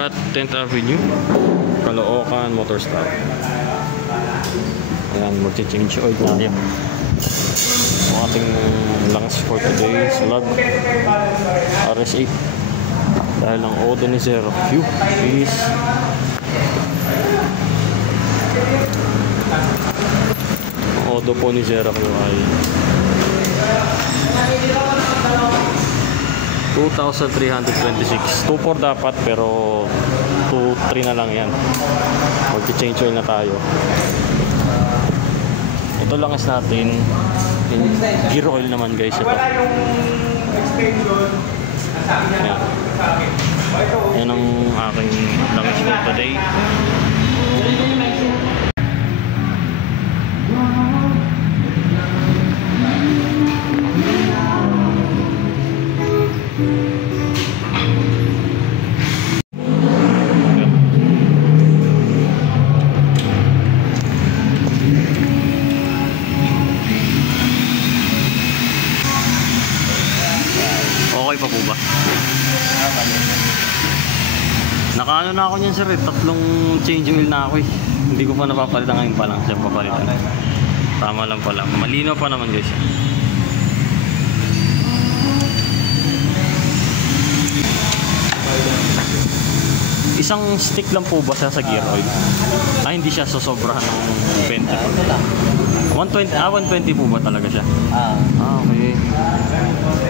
at 10th Avenue, Caloocan Motor Stop. Ayan, mag-change oil tayo. Ang ating langs for today's vlog, RS8. Dahil ang odo ni Zero Q is ang odo po ni Zero Q ay 2,326. 2.4 dapat pero 2.3 na lang yan. Mag-change oil na tayo. Ito lang is natin gear oil naman guys. Ito yan ang aking langis for today. Okay pa po ba? Nakaano na ako niyan sir, tatlong change oil na ako eh. Hindi ko pa napapalitan, ngayon pa lang siya papalitan. Tama lang pala, malinaw pa naman guys. Isang stick lang po ba siya sa gear oil? Ah, hindi siya sosobrahan ng 20. 120, 120 po ba talaga siya? Okay.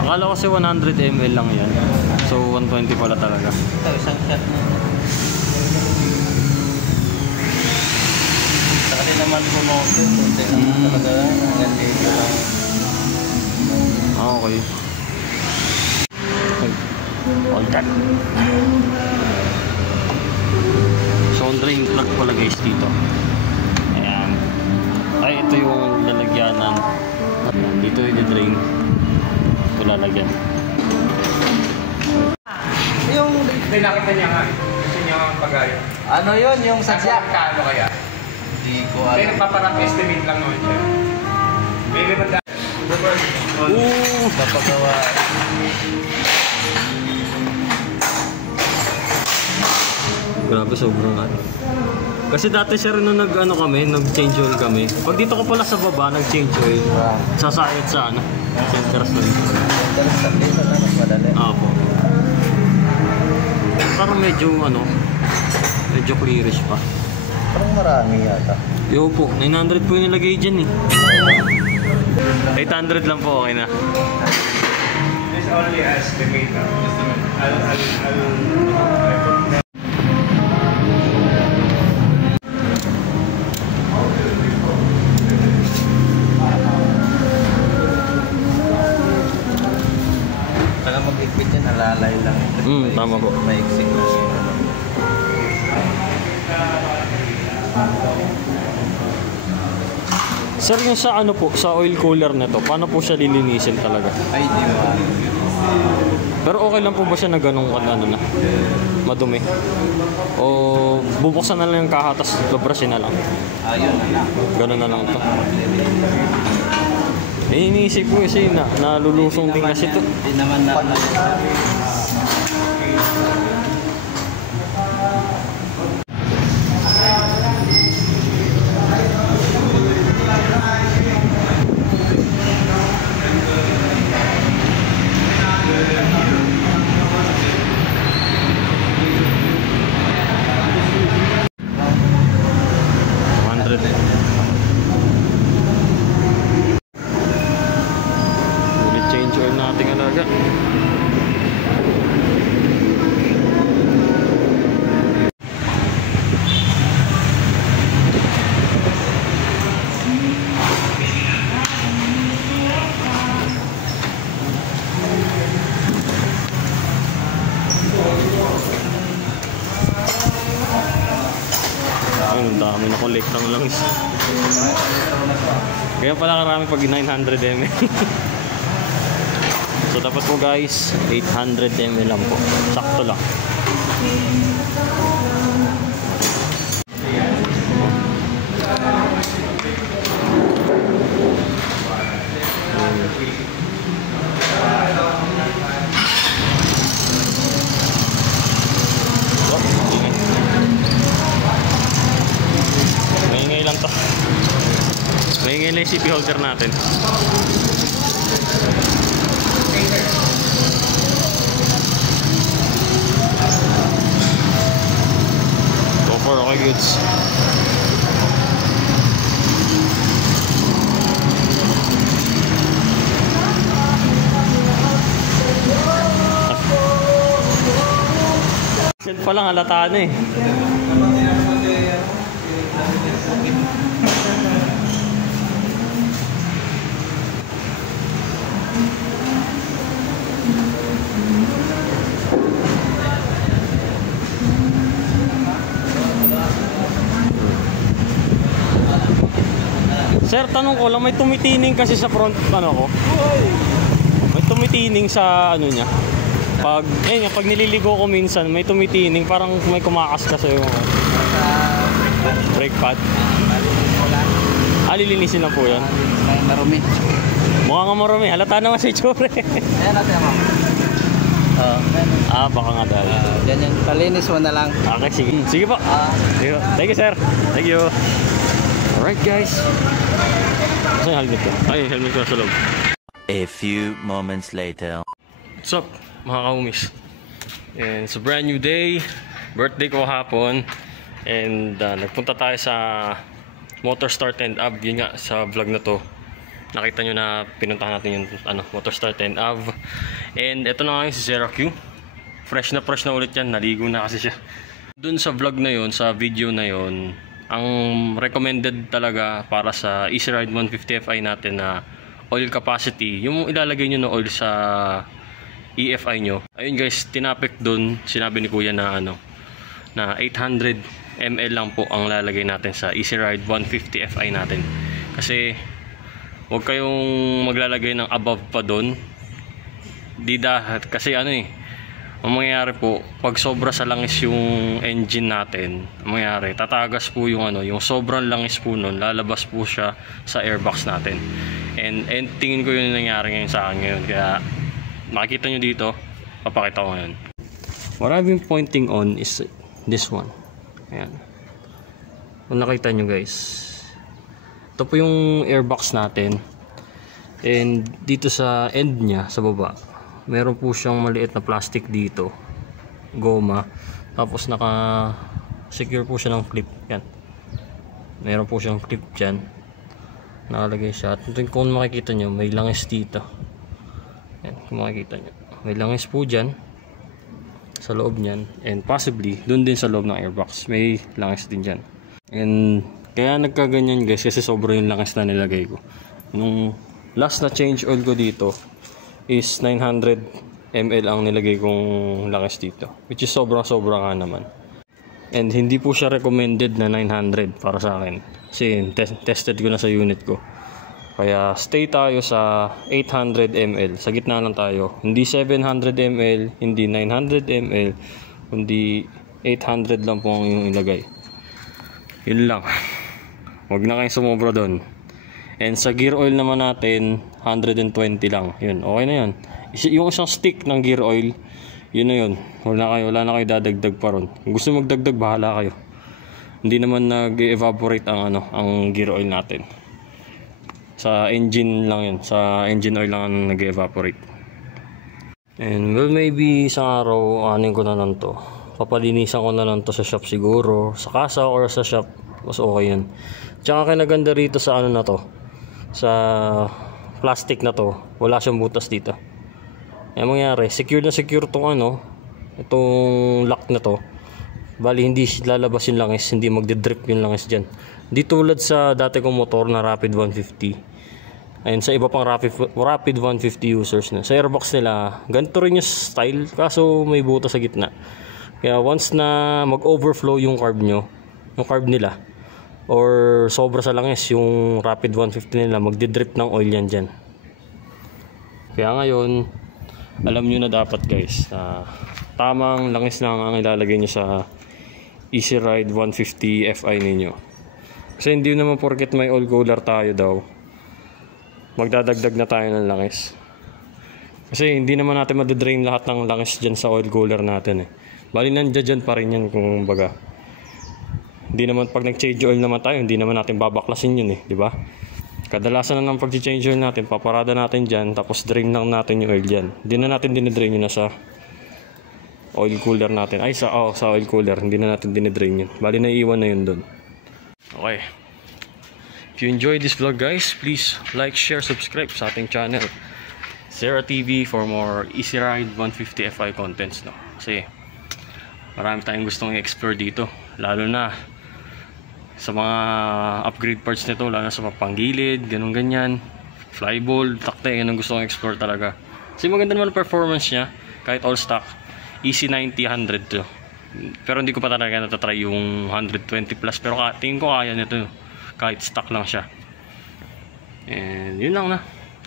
Akala ko kasi 100 ml lang yan. So 120 pala talaga. Ito, isang shot na. Saka din naman pumoto. Kunti lang talaga. Hanggang dito lang. Okay. All that. So on drain plug pala guys dito. Ayan. Ay, ito yung lalagyanan. Ayan, dito yung drain. Ito lalagyan. Yung... May nakita niya nga. Gusto niya ang pag-ayo. Ano yun? Yung sadya? Kano kaya? Hindi ko May alam. nagpaparang estimate lang naman siya. May limanda. Papagawa. Grabe, sobrang ano. Kasi dati siya rin nung nag-change oil kami. Pag dito ko pala sa baba, nag-change oil. Sasayot sa ano? Centers na dito. Centers sa dito na mas madali. Apo. Parang medyo medyo clearish pa. Parang marami yata. Yo po, 900 po yung nilagay dyan eh. 800 lang po, okay na. This only estimate. Saka mag-ipit yan, halalay lang. Tama po. Maiksik na siya. Sir, yung sa sa oil cooler na to, paano po siya lilinisin talaga? Ay, di ba? Pero okay lang po ba siya na ganun na? Madumi? O bubuksan na lang yung kaha, tapos babrasin na lang? Ayun na lang. Ganun na lang to. Iniisip ko kasi nalulusong din kasi to. Hindi naman na. Change oil natin alaga. Ayun, ang dami na collect ng langis. Kaya pala karami pag 900 ml. So dapat po guys, 800 ml lang po. Sakto lang. na yung CP holder natin. Go for okay goods. Set pa lang halata na eh. Sir, tanong ko lang, may tumitining kasi sa front ano ko. May tumitining sa ano niya. Pag pag nililigo ko minsan, may tumitining, parang may kumakas kasi yung brake pad. Lilinisin lang po yan. Marumi. Mukha nga marumi, halata naman si Chure. Ayan natin naman. Baka nga dahil. Ganyan, palinis mo na lang. Okay, sige. Sige po. Sige po. Thank you, sir. Thank you. Alright, guys. Saan yung helmet ko? Ay, helmet ko sa loob. A few moments later. What's up, mga kaumis? And it's a brand new day. Birthday ko hapon. And nagpunta tayo sa Motor Start and Av. Yun nga, sa vlog na to. Nakita nyo na pinuntahan natin yung Motor Start and Av. And ito na ngayon si Zero Q. Fresh na ulit yan. Naligo na kasi siya. Dun sa vlog na yon, sa video na yon, ang recommended talaga para sa Easy Ride 150 Fi natin na oil capacity, yung ilalagay nyo na oil sa EFI nyo. Ayun guys, tinapik dun, sinabi ni kuya na na 800 ml lang po ang lalagay natin sa Easy Ride 150 Fi natin. Kasi huwag kayong maglalagay ng above pa dun. Kasi ang mangyayari po, pag sobra sa langis yung engine natin, ang mangyayari, tatagas po yung yung sobrang langis po nun, lalabas po siya sa airbox natin. And tingin ko yun yung nangyari ngayon sa akin ngayon. Kaya makikita nyo dito, papakita ko ngayon. What I've been pointing on is this one. Ayan. Kung nakita nyo guys, ito po yung airbox natin. And dito sa end nya, sa baba, meron po siyang maliit na plastic dito, goma, tapos naka secure po siya ng clip. Yan, meron po siyang clip dyan, nakalagay siya. At kung makikita nyo, may langis dito. Yan, kung makikita nyo, may langis po dyan sa loob nyan, and possibly dun din sa loob ng airbox may langis din dyan. And kaya nagkaganyan guys, kasi sobra yung langis na nilagay ko. Nung last na change oil ko dito is 900 ml ang nilagay kong langis dito, which is sobra nga naman. And hindi po siya recommended na 900 para sa akin, kasi tested ko na sa unit ko. Kaya stay tayo sa 800 ml, sa gitna lang tayo. Hindi 700 ml, hindi 900 ml, kundi 800 lang po ang yung ilagay. Yun lang, huwag na kayong sumobra doon. And sa gear oil naman natin, 120 lang. Yun, okay na yun. Yung isang stick ng gear oil, yun na yun. Wala na kayo dadagdag pa ron. Kung gusto magdagdag, bahala kayo. Hindi naman nag-evaporate ang gear oil natin. Sa engine lang yun. Sa engine oil lang ang nag-evaporate. And well, maybe isang araw, anin ko na lang to. Papalinisan ko na lang to sa shop siguro. Sa casa or sa shop, mas okay yun. Tsaka kinaganda rito sa na to, sa plastic na to, wala siyang butas dito. Ang mangyari, secure na secure tong itong lock na to. Bali hindi lalabas yung langis, hindi magdidrip yung langis dyan. Di tulad sa dati kong motor na Rapid 150. Ayun, sa iba pang Rapid 150 users na, sa airbox nila ganito rin yung style, kaso may butas sa gitna. Kaya once na mag-overflow yung carb nila, or sobra sa langis yung Rapid 150 nila, magdidrip ng oil yan dyan. Kaya ngayon, alam nyo na dapat guys, na tamang langis lang ang ilalagay nyo sa Easy Ride 150 Fi ninyo. Kasi hindi naman porket may oil cooler tayo daw, magdadagdag na tayo ng langis. Kasi hindi naman natin madidrain lahat ng langis dyan sa oil cooler natin Bali nandiyan dyan pa rin yan kung baga. Hindi naman pag nag-change oil naman tayo, hindi naman natin babaklasin yun di ba? Kadalasan na ng pag-change oil natin, paparada natin dyan, tapos drain lang natin yung oil dyan. Hindi na natin dinidrain yun na sa oil cooler natin. Ay, sa oil cooler, hindi na natin dinidrain yun. Bali, naiiwan na yun dun. Okay. If you enjoyed this vlog guys, please like, share, subscribe sa ating channel Zera TV for more Easy Ride 150 Fi contents, no? Kasi marami tayong gustong i-explore dito, lalo na sa mga upgrade parts nito, lalo na sa papanggilid, ganun ganyan, flyball, takte, yan ang gusto kong explore talaga. Kasi maganda naman performance niya, kahit all stock. Easy 90-100 to. Pero hindi ko pa talaga natatry yung 120 plus, pero tingin ko kaya nito kahit stock lang siya. And yun lang na.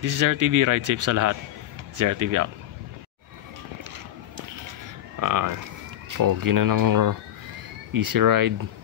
This is Zera TV, ride safe sa lahat. Zera TV out. Pogi na ng Easy Ride